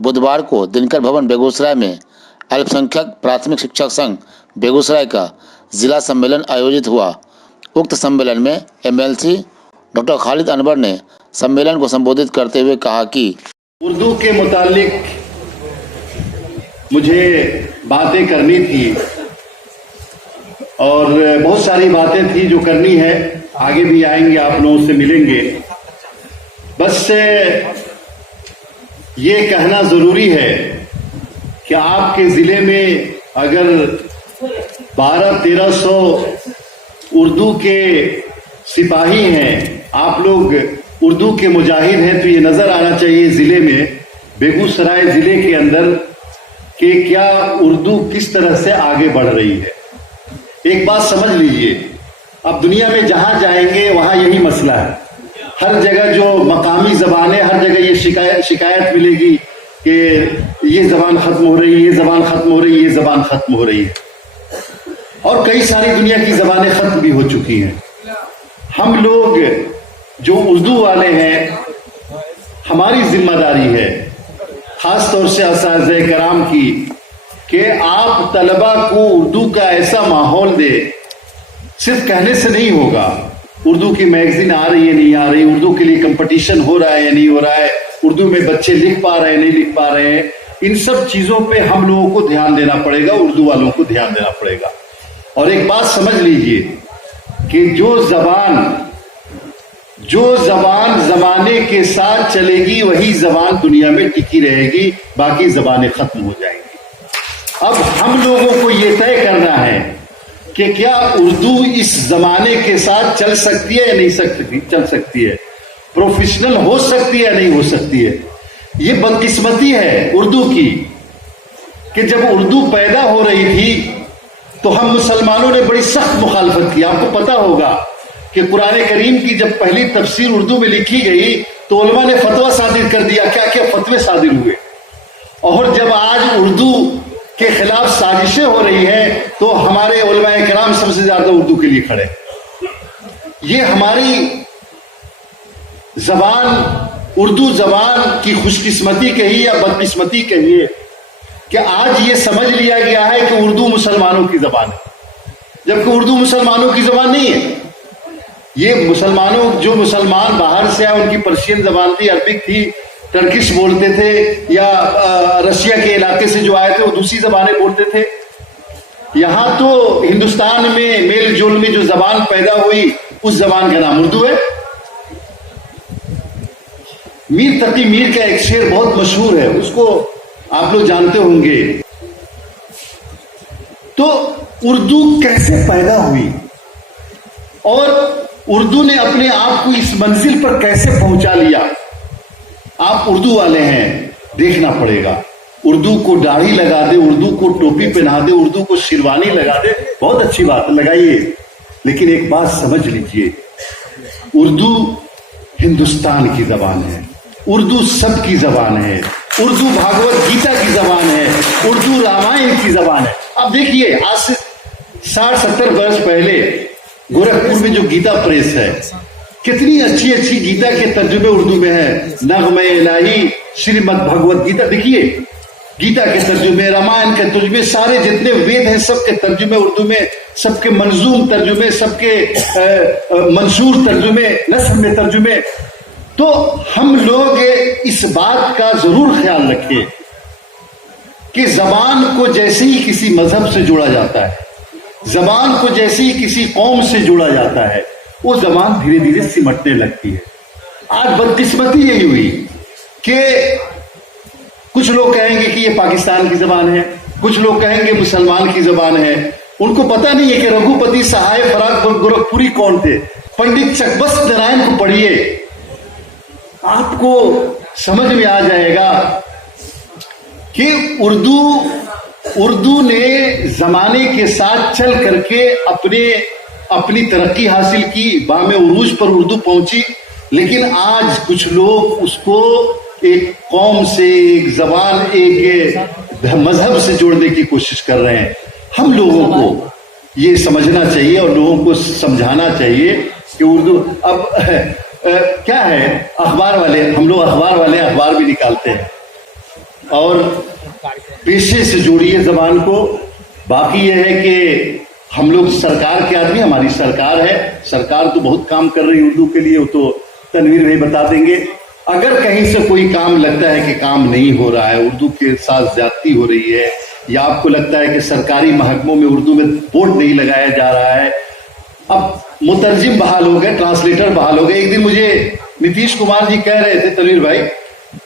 बुधवार को दिनकर भवन बेगूसराय में अल्पसंख्यक प्राथमिक शिक्षक संघ बेगूसराय का जिला सम्मेलन आयोजित हुआ। उक्त सम्मेलन में एमएलसी डॉक्टर खालिद अनवर ने सम्मेलन को संबोधित करते हुए कहा कि उर्दू के मुतालिक मुझे बातें करनी थी और बहुत सारी बातें थी जो करनी है, आगे भी आएंगे, आप लोगों से मिलेंगे। बस ये कहना जरूरी है कि आपके जिले में अगर 1200-1300 उर्दू के सिपाही हैं, आप लोग उर्दू के मुजाहिद हैं, तो ये नजर आना चाहिए जिले में, बेगूसराय जिले के अंदर कि क्या उर्दू किस तरह से आगे बढ़ रही है। एक बात समझ लीजिए, अब दुनिया में जहां जाएंगे वहां यही मसला है। हर जगह जो मकामी जबानें, हर जगह ये शिकायत मिलेगी कि ये जबान खत्म हो रही है, ये जबान खत्म हो रही है, ये जबान खत्म हो रही है। और कई सारी दुनिया की जबानें खत्म भी हो चुकी हैं। हम लोग जो उर्दू वाले हैं, हमारी जिम्मेदारी है खास तौर से असातिज़े कराम की कि आप तलबा को उर्दू का ऐसा माहौल दे। सिर्फ कहने से नहीं होगा, उर्दू की मैगजीन आ रही है नहीं आ रही, उर्दू के लिए कंपटीशन हो रहा है या नहीं हो रहा है, उर्दू में बच्चे लिख पा रहे हैं नहीं लिख पा रहे हैं, इन सब चीजों पे हम लोगों को ध्यान देना पड़ेगा, उर्दू वालों को ध्यान देना पड़ेगा। और एक बात समझ लीजिए कि जो जबान जमाने के साथ चलेगी वही जबान दुनिया में टिकी रहेगी, बाकी जबानें खत्म हो जाएंगी। अब हम लोगों को ये तय करना है कि क्या उर्दू इस जमाने के साथ चल सकती है या नहीं चल सकती है, प्रोफेशनल हो सकती है या नहीं हो सकती है। ये बदकिस्मती है उर्दू की कि जब उर्दू पैदा हो रही थी तो हम मुसलमानों ने बड़ी सख्त मुखालफत की। आपको पता होगा कि कुरान करीम की जब पहली तफसीर उर्दू में लिखी गई तो उलमा ने फतवा सादिर कर दिया, क्या क्या फतवे सादिर हुए। और जब आज उर्दू के खिलाफ साजिशें हो रही हैं तो हमारे उलमाए किराम सबसे ज्यादा उर्दू के लिए खड़े। ये हमारी जबान, उर्दू जबान की खुशकिस्मती कहिए या बदकिस्मती कहिए कि आज ये समझ लिया गया है कि उर्दू मुसलमानों की जबान है, जबकि उर्दू मुसलमानों की जबान नहीं है। ये मुसलमानों, जो मुसलमान बाहर से आए उनकी पर्शियन जबान थी, अरबिक थी, टर्किश बोलते थे, या रशिया के इलाके से जो आए थे वो दूसरी जबानें बोलते थे। यहां तो हिंदुस्तान में मेल जोल में जो जबान पैदा हुई उस जबान का नाम उर्दू है। मीर तकी मीर का एक शेर बहुत मशहूर है, उसको आप लोग जानते होंगे। तो उर्दू कैसे पैदा हुई और उर्दू ने अपने आप को इस मंजिल पर कैसे पहुंचा लिया, आप उर्दू वाले हैं, देखना पड़ेगा। उर्दू को दाढ़ी लगा दे, उर्दू को टोपी पहना दे, उर्दू को शेरवानी लगा दे, बहुत अच्छी बात लगाइए, लेकिन एक बात समझ लीजिए, उर्दू हिंदुस्तान की जबान है, उर्दू सबकी जबान है, उर्दू भागवत गीता की जबान है, उर्दू रामायण की जबान है। अब देखिए, आज से 60-70 वर्ष पहले गोरखपुर में जो गीता प्रेस है, कितनी अच्छी अच्छी गीता के तर्जुमे उर्दू में है। नग़्मे इलाही, श्रीमद् भगवत गीता, देखिए गीता के तर्जुमे, रामायण के तर्जुमे, सारे जितने वेद हैं सबके तर्जुमे उर्दू में, सबके मंजूम तर्जुमे, सबके मंशूर तर्जुमे, नस्र में तर्जुमे। तो हम लोग इस बात का जरूर ख्याल रखें कि जबान को जैसे ही किसी मजहब से जोड़ा जाता है, जबान को जैसे ही किसी कौम से जोड़ा जाता है, वो जबान धीरे धीरे सिमटने लगती है। आज बदकिस्मती यही हुई कि कुछ लोग कहेंगे कि ये पाकिस्तान की जबान है, कुछ लोग कहेंगे मुसलमान की जबान है। उनको पता नहीं है कि रघुपति सहाय फराग गोरखपुरी कौन थे। पंडित चकबस्त नारायण को पढ़िए, आपको समझ में आ जाएगा कि उर्दू ने जमाने के साथ चल करके अपनी तरक्की हासिल की, बामे उरूज पर उर्दू पहुंची। लेकिन आज कुछ लोग उसको एक कौम से, एक जबान, एक मजहब से जोड़ने की कोशिश कर रहे हैं। हम लोगों को ये समझना चाहिए और लोगों को समझाना चाहिए कि उर्दू अब क्या है, अखबार वाले, हम लोग अखबार वाले अखबार भी निकालते हैं, और पेशे से जोड़िए जबान को। बाकी यह है कि हम लोग सरकार के आदमी, हमारी सरकार है, सरकार तो बहुत काम कर रही है उर्दू के लिए, वो तो तनवीर भाई बता देंगे। अगर कहीं से कोई काम लगता है कि काम नहीं हो रहा है, उर्दू के साथ ज्यादती हो रही है, या आपको लगता है कि सरकारी महकमों में उर्दू में बोर्ड नहीं लगाया जा रहा है, अब मुतरजिम बहाल हो गए, ट्रांसलेटर बहाल हो गए। एक दिन मुझे नीतीश कुमार जी कह रहे थे, तनवीर भाई,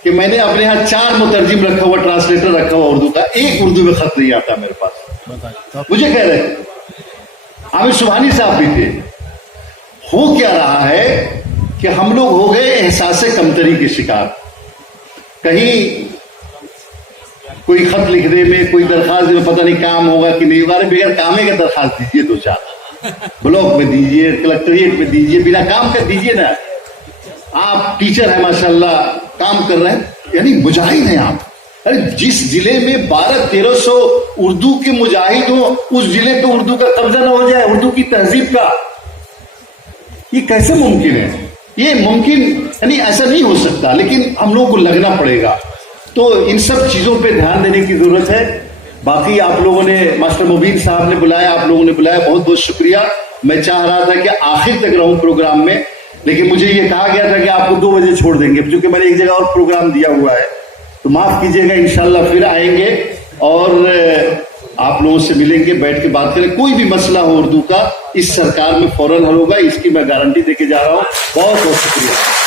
कि मैंने अपने यहाँ 4 मुतरजिम रखा हुआ, ट्रांसलेटर रखा हुआ उर्दू का, एक उर्दू में खत नहीं आता मेरे पास। मुझे कह रहे थे, आमिर सुबहानी साहब भी थे। हो क्या रहा है कि हम लोग हो गए एहसास कमतरी के शिकार। कहीं कोई खत लिखने में, कोई दरखास्त में पता नहीं काम होगा कि नहीं होगा, बगैर कामे का दरखास्त दीजिए, 2-4 ब्लॉक में दीजिए, कलेक्ट्रेट में दीजिए, बिना काम का दीजिए ना। आप टीचर है माशाल्लाह, काम कर रहे हैं, यानी मुजाहिद हैं आप। अरे जिस जिले में 1200-1300 उर्दू के मुजाहिद हो, उस जिले पे उर्दू का कब्जा ना हो जाए, उर्दू की तहजीब का, ये कैसे मुमकिन है? ये मुमकिन यानी ऐसा नहीं हो सकता, लेकिन हम लोगों को लगना पड़ेगा। तो इन सब चीजों पे ध्यान देने की जरूरत है। बाकी आप लोगों ने, मास्टर मुबीन साहब ने बुलाया, आप लोगों ने बुलाया, बहुत बहुत शुक्रिया। मैं चाह रहा था कि आखिर तक रहूं प्रोग्राम में, लेकिन मुझे ये कहा गया था कि आपको 2 बजे छोड़ देंगे, क्योंकि मैंने एक जगह और प्रोग्राम दिया हुआ है। तो माफ कीजिएगा, इंशाल्लाह फिर आएंगे और आप लोगों से मिलेंगे, बैठ के बात करें। कोई भी मसला हो उर्दू का, इस सरकार में फौरन हल होगा, इसकी मैं गारंटी देके जा रहा हूं। बहुत बहुत शुक्रिया।